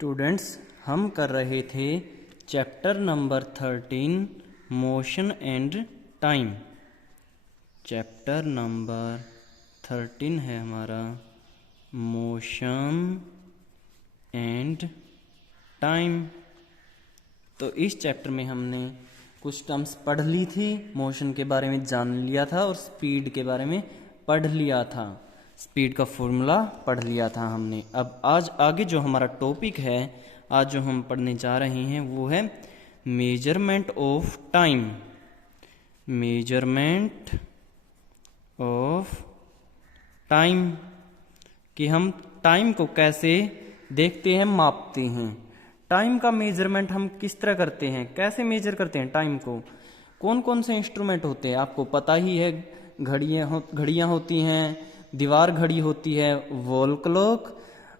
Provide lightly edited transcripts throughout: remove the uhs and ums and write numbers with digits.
Students, हम कर रहे थे chapter number 13 motion and time. Chapter number 13 है हमारा मोशन एंड टाइम। तो इस चैप्टर में हमने कुछ टर्म्स पढ़ ली थी, मोशन के बारे में जान लिया था और स्पीड के बारे में पढ़ लिया था, स्पीड का फॉर्मूला पढ़ लिया था हमने। अब आज आगे जो हमारा टॉपिक है, आज जो हम पढ़ने जा रहे हैं वो है measurement of time. Measurement of time कि हम टाइम को कैसे देखते हैं, मापते हैं। टाइम का मेजरमेंट हम किस तरह करते हैं, कैसे मेजर करते हैं टाइम को, कौन कौन से इंस्ट्रूमेंट होते हैं, आपको पता ही है। घड़ियाँ होती हैं, दीवार घड़ी होती है, वॉल क्लॉक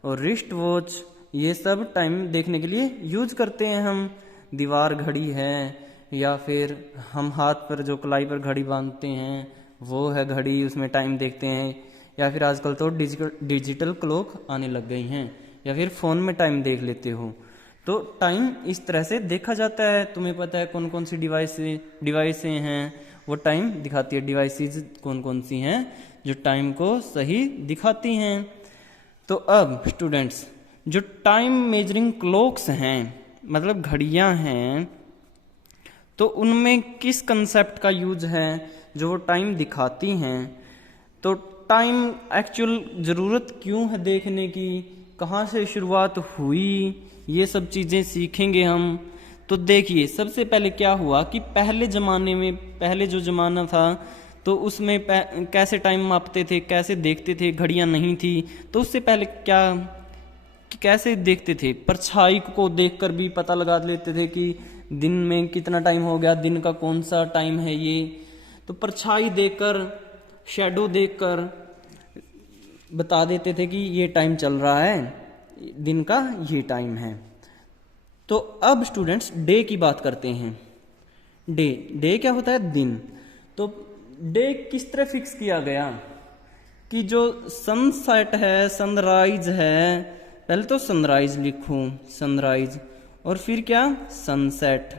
और रिस्ट वॉच, ये सब टाइम देखने के लिए यूज करते हैं हम। दीवार घड़ी है या फिर हम हाथ पर जो कलाई पर घड़ी बांधते हैं वो है घड़ी, उसमें टाइम देखते हैं। या फिर आजकल तो डिजिटल क्लॉक आने लग गई हैं, या फिर फ़ोन में टाइम देख लेते हो। तो टाइम इस तरह से देखा जाता है। तुम्हें पता है कौन कौन सी डिवाइसें हैं वो टाइम दिखाती है। डिवाइसेस कौन कौन सी हैं जो टाइम को सही दिखाती हैं। तो अब स्टूडेंट्स, जो टाइम मेजरिंग क्लॉक्स हैं, मतलब घड़ियां हैं, तो उनमें किस कंसेप्ट का यूज है जो वो टाइम दिखाती हैं। तो टाइम एक्चुअल ज़रूरत क्यों है देखने की, कहाँ से शुरुआत हुई, ये सब चीज़ें सीखेंगे हम। तो देखिए, सबसे पहले क्या हुआ कि पहले ज़माने में, पहले जो ज़माना था तो उसमें कैसे टाइम मापते थे, कैसे देखते थे, घड़ियां नहीं थी। तो उससे पहले क्या, कैसे देखते थे, परछाई को देखकर भी पता लगा लेते थे कि दिन में कितना टाइम हो गया, दिन का कौन सा टाइम है ये। तो परछाई देखकर, शैडो देखकर बता देते थे कि ये टाइम चल रहा है, दिन का ये टाइम है। तो अब स्टूडेंट्स डे की बात करते हैं। डे क्या होता है, दिन। तो डे किस तरह फिक्स किया गया कि जो सनसेट है, सनराइज है, पहले तो सनराइज लिखूं, सनराइज, और फिर क्या, सनसेट।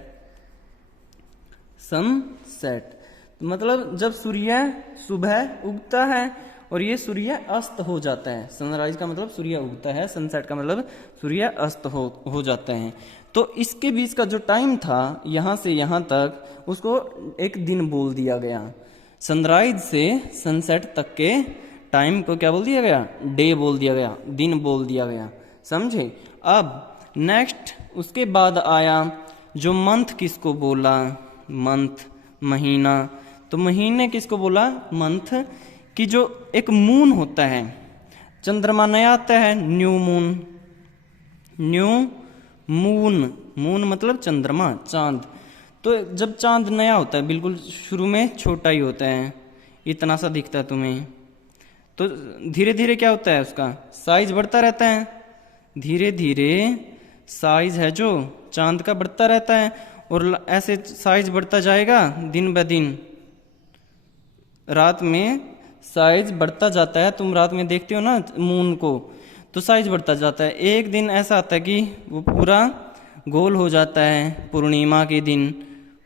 सनसेट मतलब जब सूर्य सुबह उगता है और ये सूर्य अस्त हो जाता है। सनराइज का मतलब सूर्य उगता है, सनसेट का मतलब सूर्य अस्त हो जाता है। तो इसके बीच का जो टाइम था, यहाँ से यहाँ तक, उसको एक दिन बोल दिया गया। सनराइज से सनसेट तक के टाइम को क्या बोल दिया गया, डे बोल दिया गया, दिन बोल दिया गया। समझे। अब नेक्स्ट उसके बाद आया जो मंथ, किसको बोला, मंथ, महीना। तो महीने किसको बोला, मंथ। कि जो एक मून होता है, चंद्रमा नया आता है, new moon. New moon, moon मतलब चंद्रमा, चांद। तो जब चांद नया होता है, बिल्कुल शुरू में छोटा ही होता है, इतना सा दिखता है तुम्हें। तो धीरे धीरे क्या होता है, उसका साइज बढ़ता रहता है। धीरे धीरे साइज है जो चांद का बढ़ता रहता है, और ऐसे साइज बढ़ता जाएगा दिन ब दिन। रात में साइज बढ़ता जाता है। तुम रात में देखते हो ना मून को, तो साइज बढ़ता जाता है। एक दिन ऐसा आता है कि वो पूरा गोल हो जाता है, पूर्णिमा के दिन।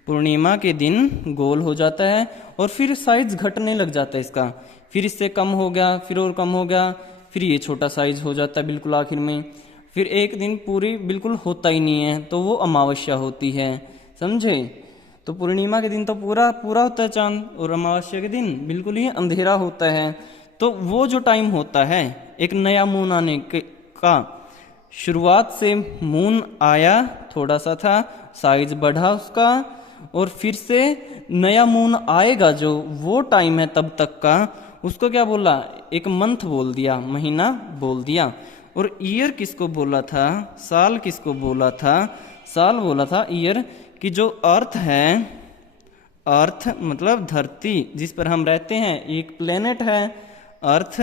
पूर्णिमा के दिन गोल हो जाता है और फिर साइज घटने लग जाता है इसका। फिर इससे कम हो गया, फिर और कम हो गया, फिर ये छोटा साइज हो जाता है बिल्कुल आखिर में। फिर एक दिन पूरी बिल्कुल होता ही नहीं है, तो वो अमावस्या होती है। समझे। तो पूर्णिमा के दिन तो पूरा पूरा होता है चांद, और अमावस्या के दिन बिल्कुल ही अंधेरा होता है। तो वो जो टाइम होता है एक नया मून आने का, शुरुआत से मून आया, थोड़ा सा था, साइज बढ़ा उसका, और फिर से नया मून आएगा जो, वो टाइम है तब तक का, उसको क्या बोला, एक मंथ बोल दिया, महीना बोल दिया। और ईयर किसको बोला था, साल किसको बोला था, साल बोला था ईयर। कि जो अर्थ है, अर्थ मतलब धरती जिस पर हम रहते हैं, एक प्लेनेट है। अर्थ,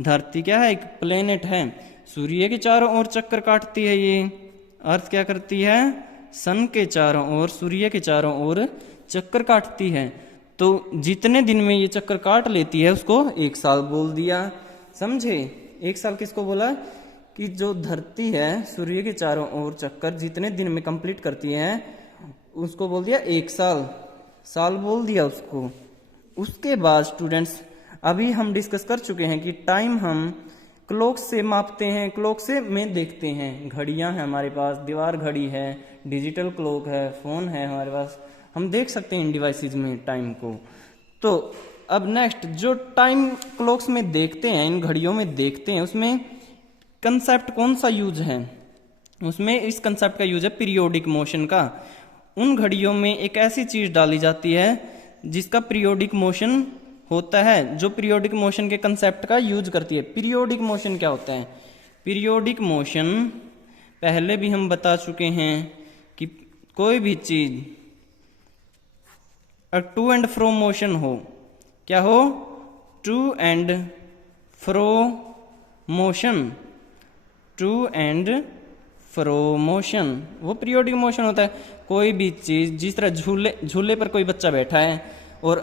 धरती क्या है, एक प्लेनेट है। सूर्य के चारों ओर चक्कर काटती है ये। अर्थ क्या करती है, सन के चारों ओर, सूर्य के चारों ओर चक्कर काटती है। तो जितने दिन में ये चक्कर काट लेती है उसको एक साल बोल दिया। समझे। एक साल किसको बोला, कि जो धरती है सूर्य के चारों ओर चक्कर जितने दिन में कंप्लीट करती है उसको बोल दिया 1 साल, साल बोल दिया उसको। उसके बाद स्टूडेंट्स अभी हम डिस्कस कर चुके हैं कि टाइम हम क्लॉक से मापते हैं, क्लॉक से में देखते हैं। घड़ियां हैं हमारे पास, दीवार घड़ी है, डिजिटल क्लॉक है, फोन है हमारे पास, हम देख सकते हैं इन डिवाइसेस में टाइम को। तो अब नेक्स्ट जो टाइम क्लॉक्स में देखते हैं, इन घड़ियों में देखते हैं, उसमें कंसेप्ट कौन सा यूज है? उसमें इस कंसेप्ट का यूज है पीरियोडिक मोशन का। उन घड़ियों में एक ऐसी चीज डाली जाती है जिसका पीरियोडिक मोशन होता है, जो पीरियोडिक मोशन के कंसेप्ट का यूज करती है। पीरियोडिक मोशन क्या होता है? पीरियोडिक मोशन पहले भी हम बता चुके हैं कि कोई भी चीज टू एंड फ्रो मोशन हो, क्या हो? To and fro motion, to and fro motion वो पीरियोडिक मोशन होता है। कोई भी चीज, जिस तरह झूले पर कोई बच्चा बैठा है और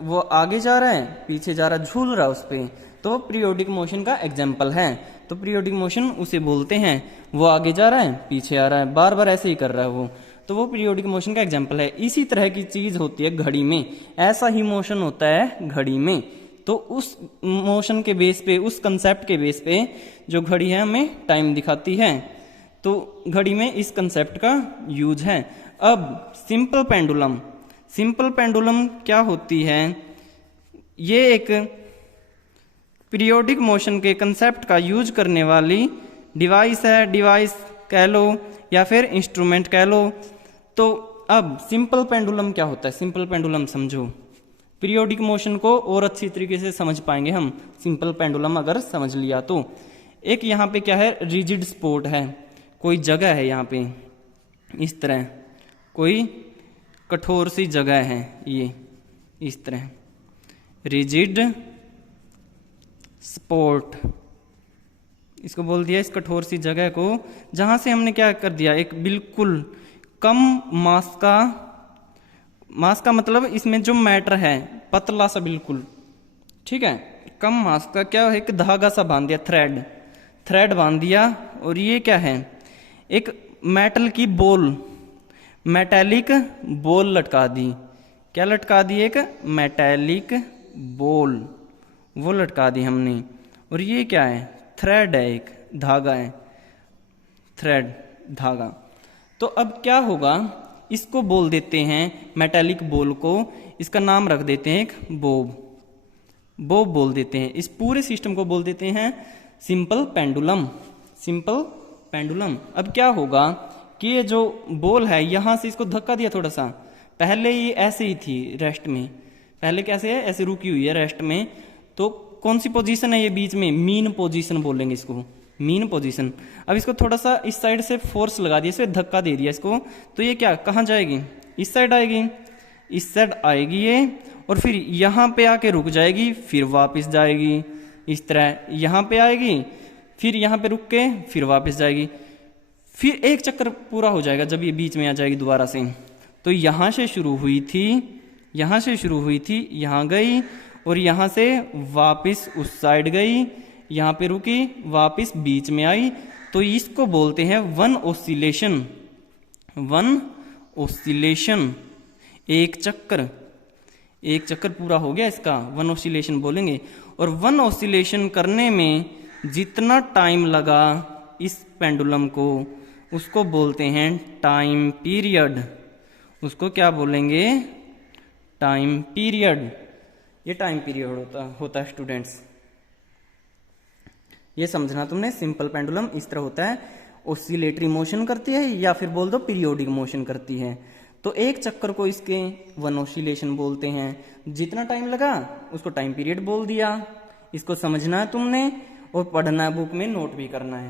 वो आगे जा रहा है, पीछे जा रहा है, झूल रहा है उस पे, तो पीरियोडिक मोशन का एग्जाम्पल है। तो पीरियोडिक मोशन उसे बोलते हैं। वो आगे जा रहा है, पीछे आ रहा है, बार बार ऐसे ही कर रहा है वो, तो वो पीरियोडिक मोशन का एग्जाम्पल है। इसी तरह की चीज होती है घड़ी में, ऐसा ही मोशन होता है घड़ी में। तो उस मोशन के बेस पे, उस कंसेप्ट के बेस पे जो घड़ी है हमें टाइम दिखाती है। तो घड़ी में इस कंसेप्ट का यूज है। अब सिंपल पेंडुलम, सिंपल पेंडुलम क्या होती है? ये एक पीरियोडिक मोशन के कंसेप्ट का यूज करने वाली डिवाइस है, डिवाइस कह लो या फिर इंस्ट्रूमेंट कह लो। तो अब सिंपल पेंडुलम क्या होता है? सिंपल पेंडुलम समझो, पीरियोडिक मोशन को और अच्छी तरीके से समझ पाएंगे हम सिंपल पेंडुलम अगर समझ लिया तो। एक यहाँ पे क्या है? रिजिड स्पॉट है, कोई जगह है यहाँ पे, इस तरह कोई कठोर सी जगह है, ये इस तरह रिजिड स्पॉट इसको बोल दिया, इस कठोर सी जगह को, जहां से हमने क्या कर दिया, एक बिल्कुल कम मास का मतलब इसमें जो मैटर है पतला सा बिल्कुल, ठीक है, कम मास का क्या है, एक धागा सा बांध दिया, थ्रेड बांध दिया। और ये क्या है? एक मेटल की बॉल, मेटेलिक बॉल लटका दी। क्या लटका दी? एक मेटेलिक बॉल, वो लटका दी हमने। और ये क्या है? थ्रेड है, एक धागा है, थ्रेड धागा। तो अब क्या होगा? इसको बोल देते हैं मेटेलिक बॉल को, इसका नाम रख देते हैं एक बॉब बोल देते हैं। इस पूरे सिस्टम को बोल देते हैं सिंपल पेंडुलम, सिंपल पेंडुलम। अब क्या होगा कि ये जो बॉल है यहां से इसको धक्का दिया थोड़ा सा, पहले ये ऐसे ही थी रेस्ट में, पहले कैसे है? ऐसे रुकी हुई है रेस्ट में। तो कौन सी पोजीशन है ये बीच में? मीन पोजीशन बोलेंगे इसको, मीन पोजीशन। अब इसको थोड़ा सा इस साइड से फोर्स लगा दिया, इसे धक्का दे दिया इसको, तो ये क्या कहाँ जाएगी? इस साइड आएगी, इस साइड आएगी ये, और फिर यहाँ पे आके रुक जाएगी, फिर वापस जाएगी, इस तरह यहाँ पे आएगी, फिर यहाँ पे रुक के फिर वापस जाएगी, फिर एक चक्कर पूरा हो जाएगा जब ये बीच में आ जाएगी दोबारा से। तो यहाँ से शुरू हुई थी, यहाँ से शुरू हुई थी, यहाँ गई, और यहाँ से वापस उस साइड गई, यहाँ पे रुकी, वापस बीच में आई। तो इसको बोलते हैं वन ऑसिलेशन, वन ऑसिलेशन, एक चक्कर पूरा हो गया इसका, वन ऑसिलेशन बोलेंगे। और वन ऑसिलेशन करने में जितना टाइम लगा इस पेंडुलम को, उसको बोलते हैं टाइम पीरियड। उसको क्या बोलेंगे? Time period. ये टाइम पीरियड होता है स्टूडेंट्स। ये समझना तुमने, सिंपल पेंडुलम इस तरह होता है, ऑसिलेटरी मोशन करती है या फिर बोल दो पीरियोडिक मोशन करती है। तो एक चक्कर को इसके वन ऑसिलेशन बोलते हैं। जितना टाइम लगा उसको टाइम पीरियड बोल दिया। इसको समझना है तुमने और पढ़ना है, बुक में नोट भी करना है।